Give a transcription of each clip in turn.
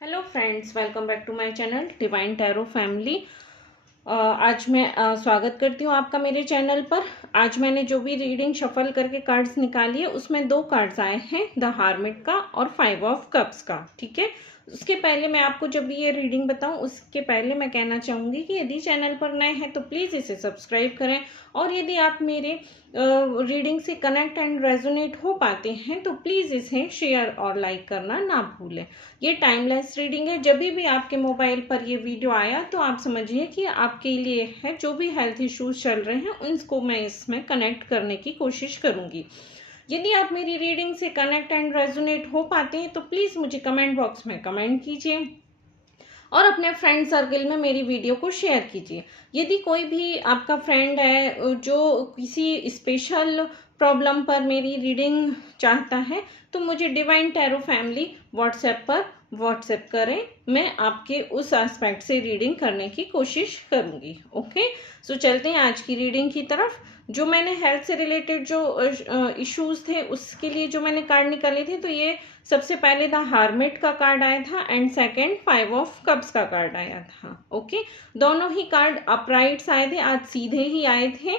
Hello friends, welcome back to my channel divine tarot family. आज मैं स्वागत करती हूँ आपका मेरे चैनल पर। आज मैंने जो भी रीडिंग शफल करके कार्ड्स निकाली है उसमें 2 कार्ड्स आए हैं, द हार्मिट का और 5 ऑफ कप्स का। ठीक है, उसके पहले मैं आपको जब भी ये रीडिंग बताऊं उसके पहले मैं कहना चाहूँगी कि यदि चैनल पर नए हैं तो प्लीज़ इसे सब्सक्राइब करें, और यदि आप मेरे रीडिंग से कनेक्ट एंड रेजोनेट हो पाते हैं तो प्लीज़ इसे शेयर और लाइक करना ना भूलें। ये टाइमलेस रीडिंग है, जब भी आपके मोबाइल पर ये वीडियो आया तो आप समझिए कि आपके लिए है। जो भी हेल्थ इश्यूज चल रहे हैं उनको मैं इसमें कनेक्ट करने की कोशिश करूँगी। यदि आप मेरी रीडिंग से कनेक्ट एंड रेजोनेट हो पाते हैं तो प्लीज़ मुझे कमेंट बॉक्स में कमेंट कीजिए और अपने फ्रेंड सर्कल में मेरी वीडियो को शेयर कीजिए। यदि कोई भी आपका फ्रेंड है जो किसी स्पेशल प्रॉब्लम पर मेरी रीडिंग चाहता है तो मुझे डिवाइन टैरो फैमिली व्हाट्सएप पर व्हाट्सएप करें, मैं आपके उस एस्पेक्ट से रीडिंग करने की कोशिश करूँगी। ओके, सो चलते हैं आज की रीडिंग की तरफ। जो मैंने हेल्थ से रिलेटेड जो इश्यूज थे उसके लिए जो मैंने कार्ड निकाले थे, तो ये सबसे पहले द हार्मिट का कार्ड आया था एंड सेकंड 5 ऑफ कप्स का कार्ड आया था। ओके, दोनों ही कार्ड अपराइट्स आए थे, आज सीधे ही आए थे।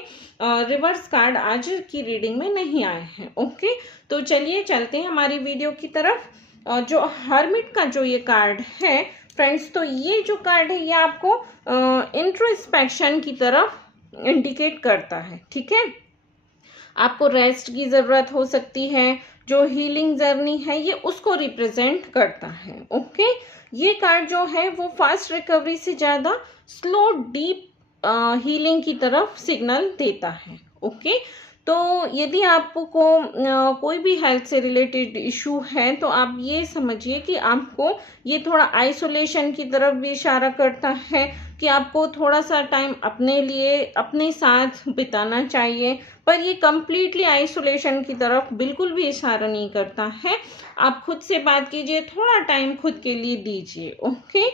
रिवर्स कार्ड आज की रीडिंग में नहीं आए हैं। ओके, तो चलिए चलते हैं हमारी वीडियो की तरफ। जो हार्मिट का जो ये कार्ड है फ्रेंड्स, तो ये जो कार्ड है ये आपको इंट्रोस्पेक्शन की तरफ इंडिकेट करता है। ठीक है, आपको रेस्ट की ज़रूरत हो सकती है, जो हीलिंग जर्नी है ये उसको रिप्रेजेंट करता है। ओके, ये कार्ड जो है वो फास्ट रिकवरी से ज़्यादा स्लो डीप हीलिंग की तरफ सिग्नल देता है। ओके, तो यदि आपको कोई भी हेल्थ से रिलेटेड इशू है तो आप ये समझिए कि आपको ये थोड़ा आइसोलेशन की तरफ भी इशारा करता है कि आपको थोड़ा सा टाइम अपने लिए अपने साथ बिताना चाहिए, पर ये कम्प्लीटली आइसोलेशन की तरफ बिल्कुल भी इशारा नहीं करता है। आप खुद से बात कीजिए, थोड़ा टाइम खुद के लिए दीजिए। ओके,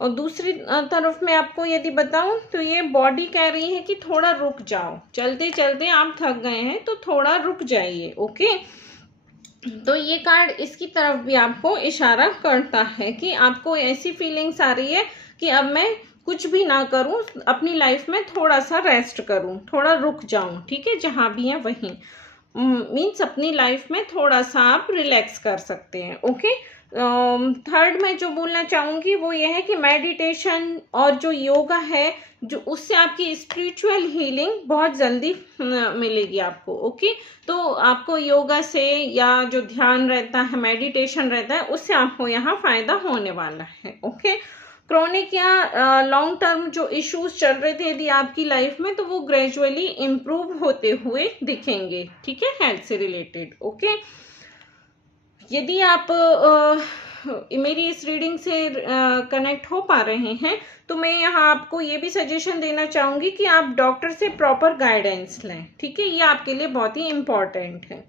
और दूसरी तरफ मैं आपको यदि बताऊं तो ये बॉडी कह रही है कि थोड़ा रुक जाओ, चलते चलते आप थक गए हैं तो थोड़ा रुक जाइए। ओके, तो ये कार्ड इसकी तरफ भी आपको इशारा करता है कि आपको ऐसी फीलिंग्स आ रही है कि अब मैं कुछ भी ना करूं, अपनी लाइफ में थोड़ा सा रेस्ट करूं, थोड़ा रुक जाऊं। ठीक है, जहां भी है वहीं मीन्स अपनी लाइफ में थोड़ा सा आप रिलैक्स कर सकते हैं। ओके, थर्ड मैं जो बोलना चाहूँगी वो ये है कि मेडिटेशन और जो योगा है जो उससे आपकी स्पिरिचुअल हीलिंग बहुत जल्दी मिलेगी आपको। ओके, तो आपको योगा से या जो ध्यान रहता है, मेडिटेशन रहता है, उससे आपको यहाँ फायदा होने वाला है। ओके, क्रोनिक या लॉन्ग टर्म जो इश्यूज चल रहे थे यदि आपकी लाइफ में, तो वो ग्रेजुअली इम्प्रूव होते हुए दिखेंगे। ठीक है, हेल्थ से रिलेटेड। ओके, यदि आप मेरी इस रीडिंग से कनेक्ट हो पा रहे हैं तो मैं यहाँ आपको ये भी सजेशन देना चाहूँगी कि आप डॉक्टर से प्रॉपर गाइडेंस लें। ठीक है, ये आपके लिए बहुत ही इम्पॉर्टेंट है।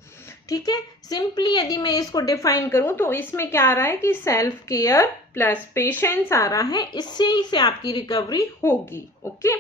ठीक है, सिंपली यदि मैं इसको डिफाइन करूँ तो इसमें क्या आ रहा है कि सेल्फ केयर प्लस पेशेंस आ रहा है, इससे ही से आपकी रिकवरी होगी। ओके,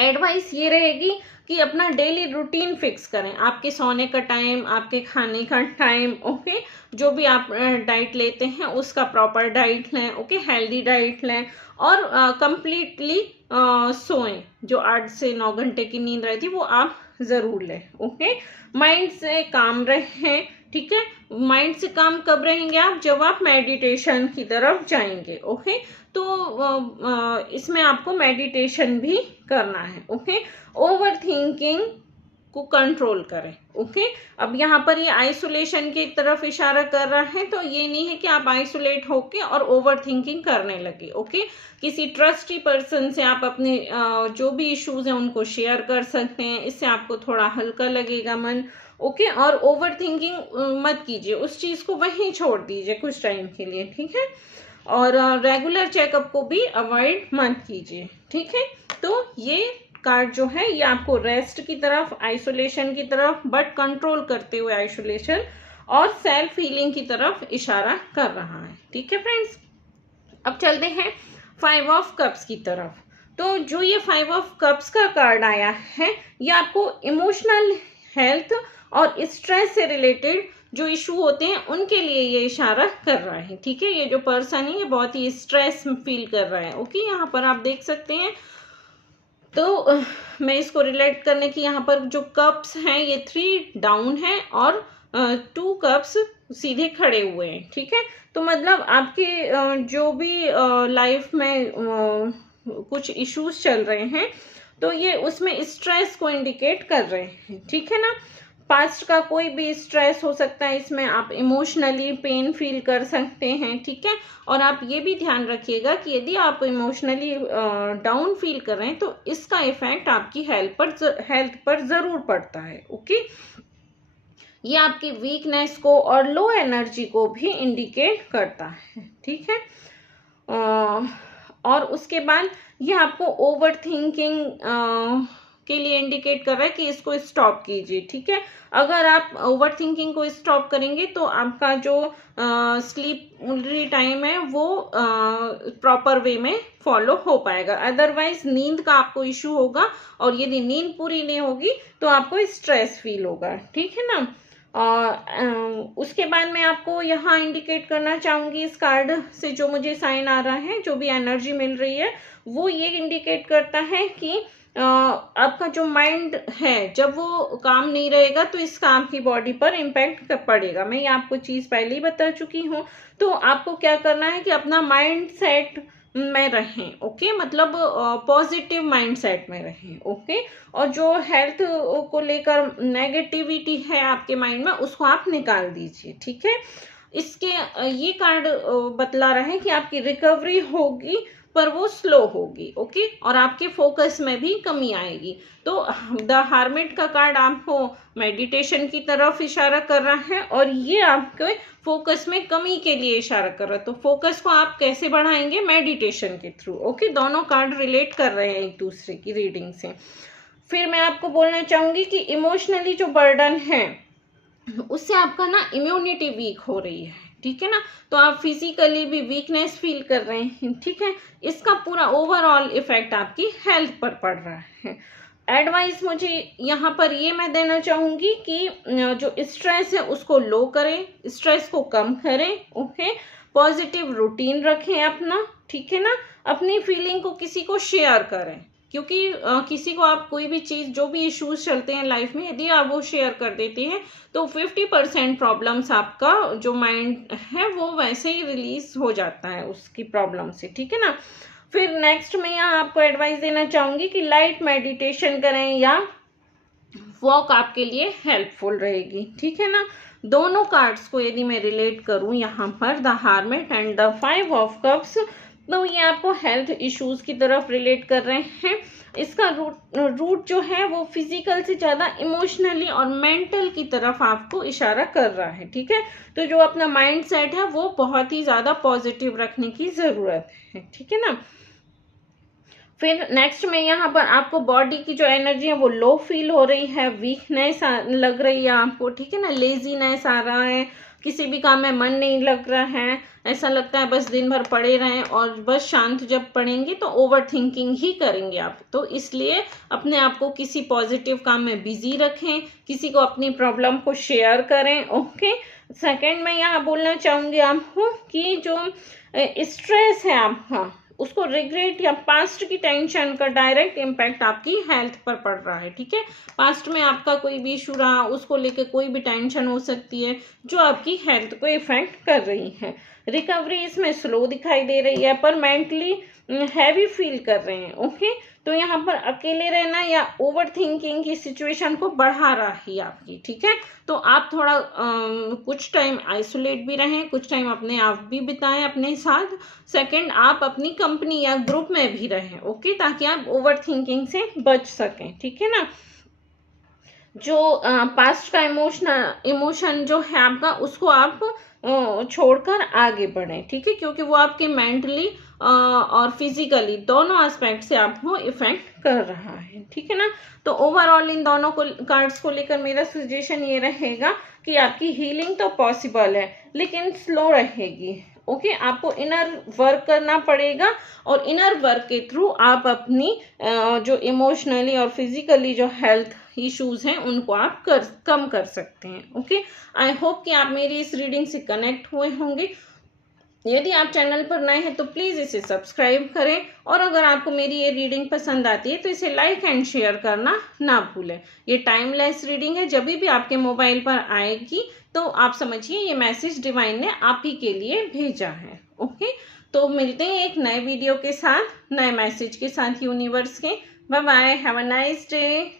एडवाइस ये रहेगी कि अपना डेली रूटीन फिक्स करें, आपके सोने का टाइम, आपके खाने का टाइम। ओके, जो भी आप डाइट लेते हैं उसका प्रॉपर डाइट लें। ओके, हेल्दी डाइट लें और कंप्लीटली सोएं। जो 8 से 9 घंटे की नींद रहती है वो आप ज़रूर लें। ओके, माइंड से काम रहें। ठीक है, माइंड से काम कब रहेंगे आप? जब आप मेडिटेशन की तरफ जाएंगे। ओके, तो इसमें आपको मेडिटेशन भी करना है। ओके, ओवर थिंकिंग को कंट्रोल करें। ओके, अब यहाँ पर ये आइसोलेशन की तरफ इशारा कर रहा है, तो ये नहीं है कि आप आइसोलेट होके और ओवर थिंकिंग करने लगे। ओके, किसी ट्रस्टी पर्सन से आप अपने जो भी इश्यूज हैं उनको शेयर कर सकते हैं, इससे आपको थोड़ा हल्का लगेगा मन। ओके, और ओवर थिंकिंग मत कीजिए, उस चीज़ को वहीं छोड़ दीजिए कुछ टाइम के लिए। ठीक है, और रेगुलर चेकअप को भी अवॉइड मत कीजिए। ठीक है, तो ये कार्ड जो है ये आपको रेस्ट की तरफ, आइसोलेशन की तरफ, बट कंट्रोल करते हुए आइसोलेशन और सेल्फ हीलिंग की तरफ इशारा कर रहा है। ठीक है फ्रेंड्स, अब चलते हैं 5 ऑफ कप्स की तरफ। तो जो ये 5 ऑफ कप्स का कार्ड आया है ये आपको इमोशनल हेल्थ और स्ट्रेस से रिलेटेड जो इशू होते हैं उनके लिए ये इशारा कर रहा है। ठीक है, ये जो पर्सन है ये बहुत ही स्ट्रेस फील कर रहा है। ओके, यहाँ पर आप देख सकते हैं। तो मैं इसको रिलेट करने की, यहाँ पर जो कप्स हैं ये 3 डाउन है और 2 कप्स सीधे खड़े हुए हैं। ठीक है, तो मतलब आपके जो भी लाइफ में कुछ इश्यूज चल रहे हैं तो ये उसमें स्ट्रेस को इंडिकेट कर रहे हैं। ठीक है ना, पास्ट का कोई भी स्ट्रेस हो सकता है, इसमें आप इमोशनली पेन फील कर सकते हैं। ठीक है, और आप ये भी ध्यान रखिएगा कि यदि आप इमोशनली डाउन फील कर रहे हैं तो इसका इफेक्ट आपकी हेल्थ पर ज़रूर पड़ता है। ओके, ये आपकी वीकनेस को और लो एनर्जी को भी इंडिकेट करता है। ठीक है, और उसके बाद ये आपको ओवर थिंकिंग के लिए इंडिकेट कर रहा है कि इसको स्टॉप कीजिए। ठीक है, अगर आप ओवर थिंकिंग को स्टॉप करेंगे तो आपका जो स्लीप टाइम है वो प्रॉपर वे में फॉलो हो पाएगा। अदरवाइज नींद का आपको इशू होगा और यदि नींद पूरी नहीं होगी तो आपको स्ट्रेस फील होगा। ठीक है ना, उसके बाद मैं आपको यहाँ इंडिकेट करना चाहूँगी इस कार्ड से जो मुझे साइन आ रहा है, जो भी एनर्जी मिल रही है वो ये इंडिकेट करता है कि आपका जो माइंड है जब वो काम नहीं रहेगा तो इसका आपकी बॉडी पर इम्पैक्ट पड़ेगा। मैं ये आपको चीज़ पहले ही बता चुकी हूँ। तो आपको क्या करना है कि अपना माइंड सेट में रहें। ओके, मतलब पॉजिटिव माइंड सेट में रहें। ओके, और जो हेल्थ को लेकर नेगेटिविटी है आपके माइंड में उसको आप निकाल दीजिए। ठीक है, इसके ये कार्ड बतला रहा है कि आपकी रिकवरी होगी पर वो स्लो होगी। ओके, और आपके फोकस में भी कमी आएगी। तो द हार्मिट का कार्ड आपको मेडिटेशन की तरफ इशारा कर रहा है और ये आपके फोकस में कमी के लिए इशारा कर रहा है। तो फोकस को आप कैसे बढ़ाएंगे? मेडिटेशन के थ्रू। ओके, दोनों कार्ड रिलेट कर रहे हैं एक दूसरे की रीडिंग से। फिर मैं आपको बोलना चाहूंगी कि इमोशनली जो बर्डन है उससे आपका ना इम्यूनिटी वीक हो रही है। ठीक है ना, तो आप फिजिकली भी वीकनेस फील कर रहे हैं। ठीक है, इसका पूरा ओवरऑल इफेक्ट आपकी हेल्थ पर पड़ रहा है। एडवाइस मुझे यहाँ पर ये मैं देना चाहूँगी कि जो स्ट्रेस है उसको लो करें, स्ट्रेस को कम करें। ओके, पॉजिटिव रूटीन रखें अपना। ठीक है ना, अपनी फीलिंग को किसी को शेयर करें, क्योंकि किसी को आप कोई भी चीज़, जो भी इश्यूज चलते हैं लाइफ में, यदि आप वो शेयर कर देते हैं तो 50% प्रॉब्लम्स आपका जो माइंड है वो वैसे ही रिलीज हो जाता है उसकी प्रॉब्लम से। ठीक है ना, फिर नेक्स्ट मैं यहाँ आपको एडवाइस देना चाहूँगी कि लाइट मेडिटेशन करें या वॉक आपके लिए हेल्पफुल रहेगी। ठीक है ना, दोनों कार्ड्स को यदि मैं रिलेट करूँ यहाँ पर, the hermit and the 5 of cups, तो ये आपको हेल्थ इश्यूज की तरफ रिलेट कर रहे हैं। इसका रूट जो है वो फिजिकल से ज़्यादा इमोशनली और मेंटल की तरफ आपको इशारा कर रहा है। ठीक है, तो जो अपना माइंड सेट है वो बहुत ही ज़्यादा पॉजिटिव रखने की ज़रूरत है। ठीक है ना, फिर नेक्स्ट में यहाँ पर आपको बॉडी की जो एनर्जी है वो लो फील हो रही है, वीकनेस लग रही है आपको। ठीक है ना, लेजीनेस आ रहा है, किसी भी काम में मन नहीं लग रहा है, ऐसा लगता है बस दिन भर पड़े रहें और बस शांत जब पड़ेंगे तो ओवर थिंकिंग ही करेंगे आप। तो इसलिए अपने आप को किसी पॉजिटिव काम में बिजी रखें, किसी को अपनी प्रॉब्लम को शेयर करें। ओके, सेकंड मैं यहाँ बोलना चाहूँगी आपको कि जो स्ट्रेस है आपका, उसको रिग्रेट या पास्ट की टेंशन का डायरेक्ट इम्पैक्ट आपकी हेल्थ पर पड़ रहा है। ठीक है, पास्ट में आपका कोई भी इशू रहा, उसको लेके कोई भी टेंशन हो सकती है जो आपकी हेल्थ को इफेक्ट कर रही है। रिकवरी इसमें स्लो दिखाई दे रही है पर मेंटली हैवी फील कर रहे हैं। ओके, तो यहाँ पर अकेले रहना या ओवर थिंकिंग की सिचुएशन को बढ़ा रहा है आपकी। ठीक है, तो आप थोड़ा कुछ टाइम आइसोलेट भी रहें, कुछ टाइम अपने आप भी बिताएं अपने साथ। सेकंड, आप अपनी कंपनी या ग्रुप में भी रहें। ओके, ताकि आप ओवर थिंकिंग से बच सकें। ठीक है ना, जो पास्ट का इमोशन जो है आपका, उसको आप छोड़कर आगे बढ़ें। ठीक है, क्योंकि वो आपके मेंटली और फिजिकली दोनों एस्पेक्ट से आपको इफेक्ट कर रहा है। ठीक है ना, तो ओवरऑल इन दोनों को कार्ड्स को लेकर मेरा सजेशन ये रहेगा कि आपकी हीलिंग तो पॉसिबल है लेकिन स्लो रहेगी। ओके, आपको इनर वर्क करना पड़ेगा और इनर वर्क के थ्रू आप अपनी जो इमोशनली और फिजिकली जो हेल्थ इश्यूज हैं उनको आप कम कर सकते हैं। ओके, आई होप कि आप मेरी इस रीडिंग से कनेक्ट हुए होंगे। यदि आप चैनल पर नए हैं तो प्लीज़ इसे सब्सक्राइब करें, और अगर आपको मेरी ये रीडिंग पसंद आती है तो इसे लाइक एंड शेयर करना ना भूलें। ये टाइमलेस रीडिंग है, जब भी आपके मोबाइल पर आएगी तो आप समझिए ये मैसेज डिवाइन ने आप ही के लिए भेजा है। ओके, तो मिलते हैं एक नए वीडियो के साथ, नए मैसेज के साथ यूनिवर्स के। Bye bye, have a nice day.